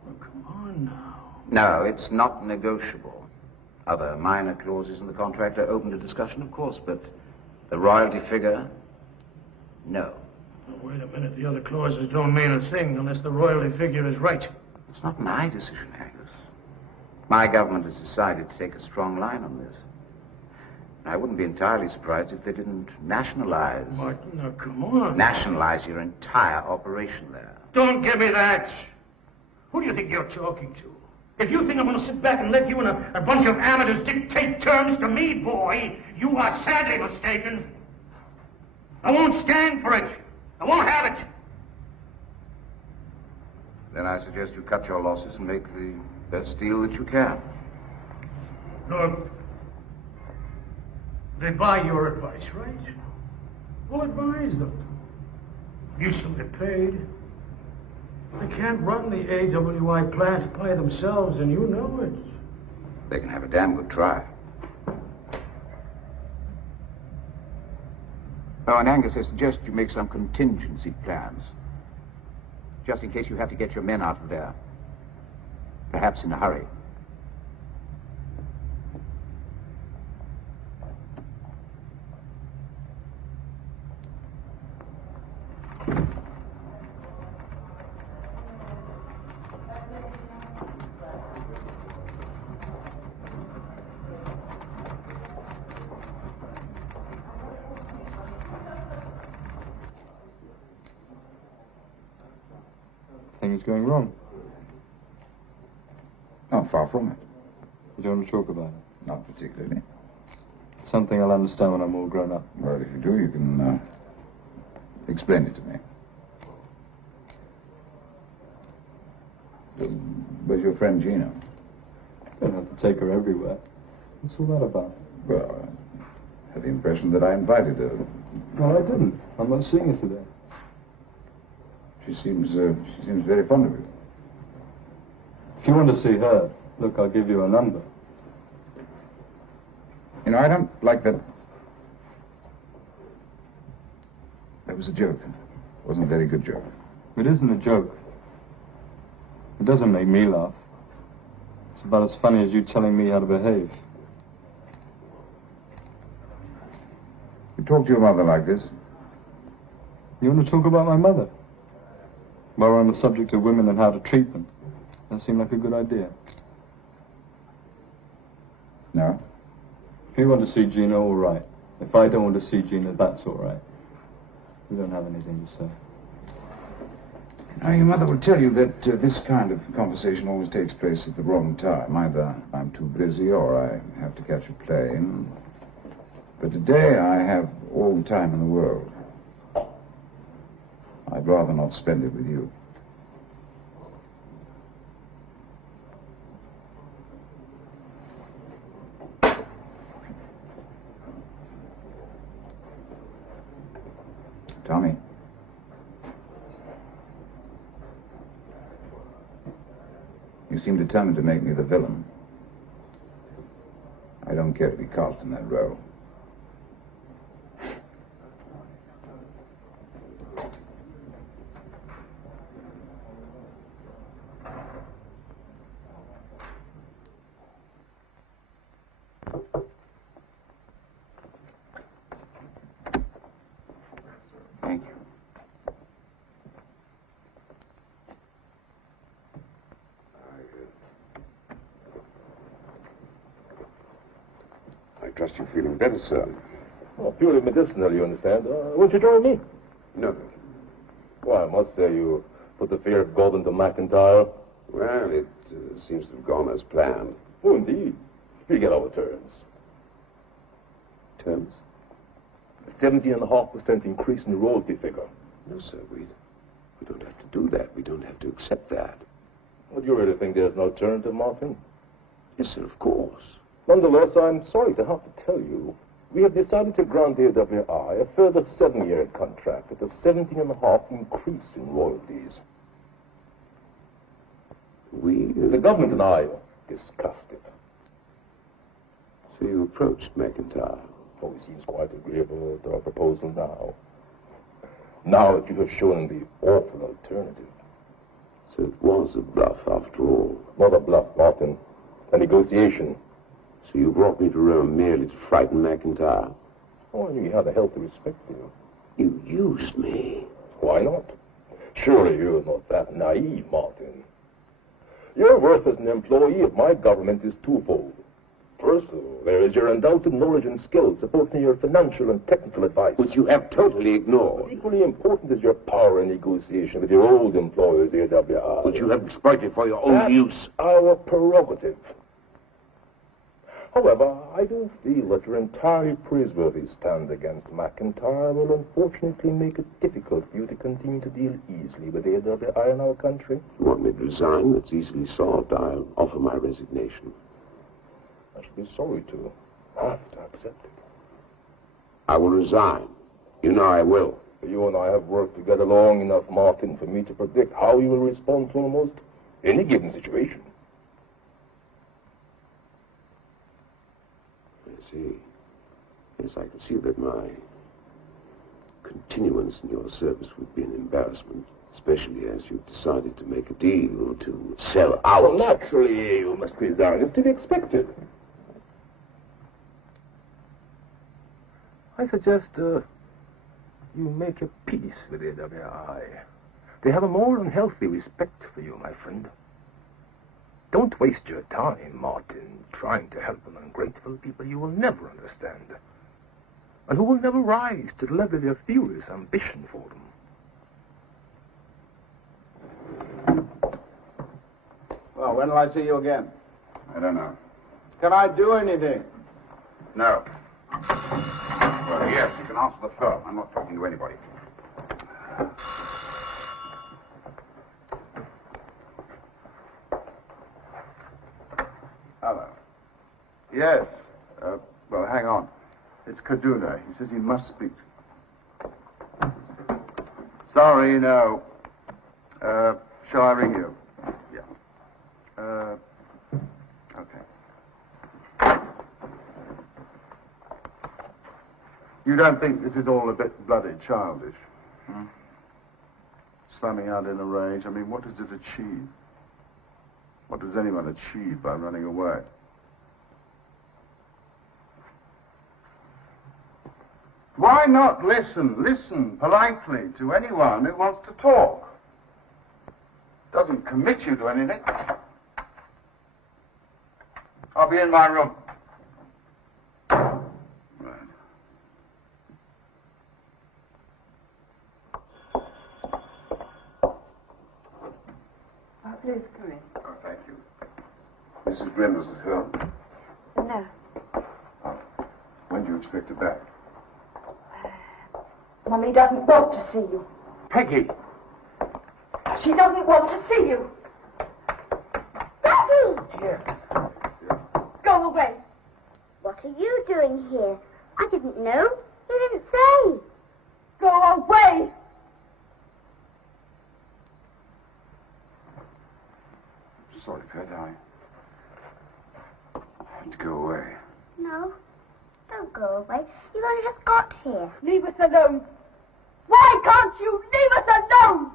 Well, come on now. No, it's not negotiable. Other minor clauses in the contract are open to discussion, of course, but The royalty figure? No. Now, wait a minute. The other clauses don't mean a thing unless the royalty figure is right. It's not my decision, Angus. My government has decided to take a strong line on this. I wouldn't be entirely surprised if they didn't nationalize. Martin, now come on. Nationalize your entire operation there. Don't give me that. Who do you think you're talking to? If you think I'm going to sit back and let you and a bunch of amateurs dictate terms to me, boy, you are sadly mistaken. I won't stand for it. I won't have it. Then I suggest you cut your losses and make the best deal that you can. Look, they buy your advice, right? Well, advise them. You still get paid. They can't run the AWI plant by themselves, and you know it. They can have a damn good try. Oh, and Angus, I suggest you make some contingency plans. Just in case you have to get your men out of there. Perhaps in a hurry. Things going wrong? Oh, far from it. You don't want to talk about it? Not particularly. Something I'll understand when I'm all grown up. Well, if you do, you can explain it to me. Where's your friend Gina? Don't have to take her everywhere. What's all that about? Well, I had the impression that I invited her. No, I didn't. I'm not seeing her today. She seems very fond of you. If you want to see her, look, I'll give you a number. You know, I don't like that. That was a joke. It wasn't a very good joke. It isn't a joke. It doesn't make me laugh. It's about as funny as you telling me how to behave. You talk to your mother like this? You want to talk about my mother? While we're on the subject of women and how to treat them. That seemed like a good idea. No? If you want to see Gina, all right. If I don't want to see Gina, that's all right. We don't have anything to say. Now, your mother will tell you that this kind of conversation always takes place at the wrong time. Either I'm too busy or I have to catch a plane. But today I have all the time in the world. I'd rather not spend it with you. Tommy. You seem determined to make me the villain. I don't care to be cast in that role. Thank you. I trust you're feeling better, sir. Oh, purely medicinal, you understand. Won't you join me? No. Well, I must say you put the fear of God into McIntyre. Well, it seems to have gone as planned. Oh, indeed. We get our terms. Terms? 70.5% increase in the royalty figure. No, sir, we don't have to do that. We don't have to accept that. Well, do you really think there's an alternative, Martin? Yes, sir, of course. Nonetheless, I'm sorry to have to tell you, we have decided to grant AWI a further 7-year contract at a 17.5% increase in royalties. The government and I discussed it. So you approached McIntyre? Oh, he seems quite agreeable to our proposal now. Now that you have shown him the awful alternative. So it was a bluff after all? Not a bluff, Martin. A negotiation. So you brought me to Rome merely to frighten McIntyre? Oh, I knew you had a healthy respect for you. You used me. Why not? Surely you're not that naive, Martin. Your worth as an employee of my government is twofold. First of all, there is your undoubted knowledge and skill supporting your financial and technical advice. Which you have totally ignored. But equally important is your power in negotiation with your old employers, the AWI. Which you have exploited for your own use. That's our prerogative. However, I do feel that your entirely praiseworthy stand against McIntyre will unfortunately make it difficult for you to continue to deal easily with the AWI in our country. You want me to resign? That's easily solved. I'll offer my resignation. I should be sorry to have to accept it. I will resign. You know I will. You and I have worked together long enough, Martin, for me to predict how you will respond to almost any given situation. I see. Yes, I can see that my continuance in your service would be an embarrassment, especially as you've decided to make a deal to sell out. Well, naturally, you must resign. It's to be expected. I suggest you make a peace with the AWI. They have a more than healthy respect for you, my friend. Don't waste your time, Martin, trying to help an ungrateful people you will never understand, and who will never rise to the level of your furious ambition for them. Well, when will I see you again? I don't know. Can I do anything? No. Well, yes, you can answer the phone. I'm not talking to anybody. Hello. Yes. Well, hang on. It's Kaduna. He says he must speak. Sorry, no. Shall I ring you? Yeah. Okay. You don't think this is all a bit bloody childish? Hmm? Slamming out in a rage. I mean, what does it achieve? What does anyone achieve by running away? Why not listen politely to anyone who wants to talk? Doesn't commit you to anything. I'll be in my room. Please come in. Oh, thank you. Mrs. Reynolds at home? No. Oh. When do you expect her back? Mummy doesn't want to see you. Peggy! She doesn't want to see you. Daddy! Yes. Go away. What are you doing here? I didn't know. You didn't say. Go away. Sorry, Pet. I had to go away. No. Don't go away. You've only just got here. Leave us alone. Why can't you leave us alone?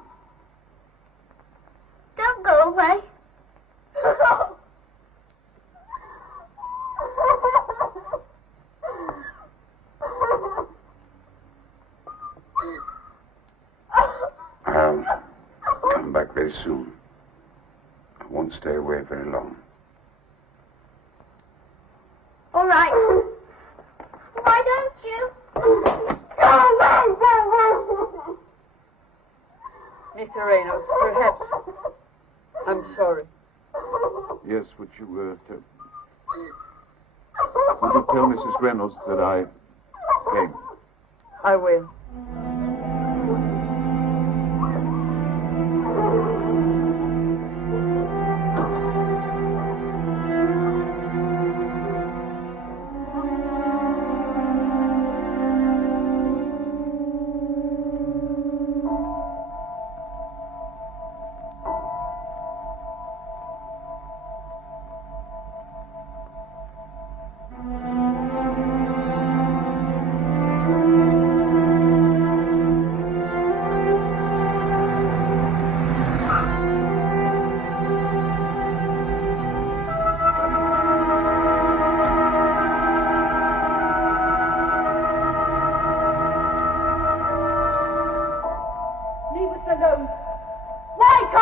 Don't go away. I'll come back very soon. I won't stay away very long. All right. Why don't you? Mr. Reynolds, perhaps. I'm sorry. Yes, would you tell Mrs. Reynolds that I came? I will.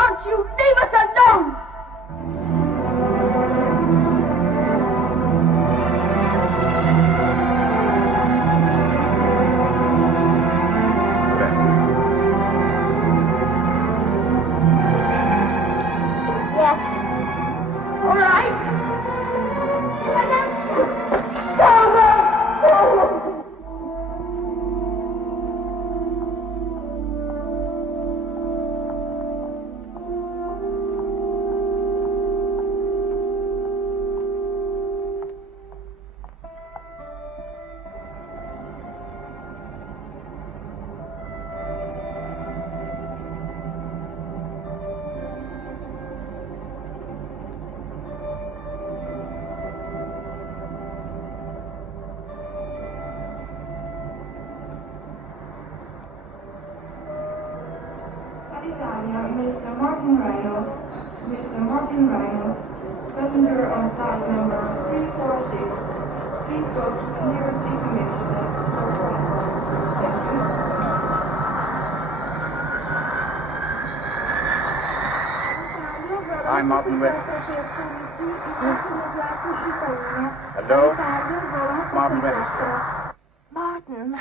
won't you? Leave us alone! Yes. All right. Mr. Martin Reynolds, Mr. Martin Reynolds, passenger on flight number 346. Please go to the nearest information desk for transport. Thank you. I'm Martin Reynolds. Hello? Martin Reynolds. Martin,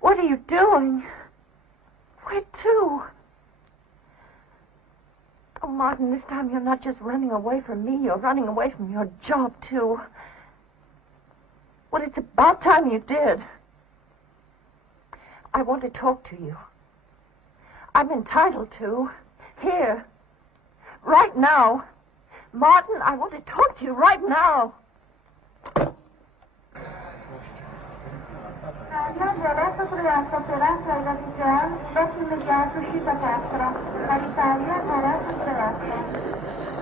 what are you doing? Where to? Oh, Martin, this time you're not just running away from me, you're running away from your job, too. Well, it's about time you did. I want to talk to you. I'm entitled to. Here. Right now. Martin, I want to talk to you right now. Diretto sull'asta operata e la immediato uscita a destra. All'Italia, diretto sull'asta.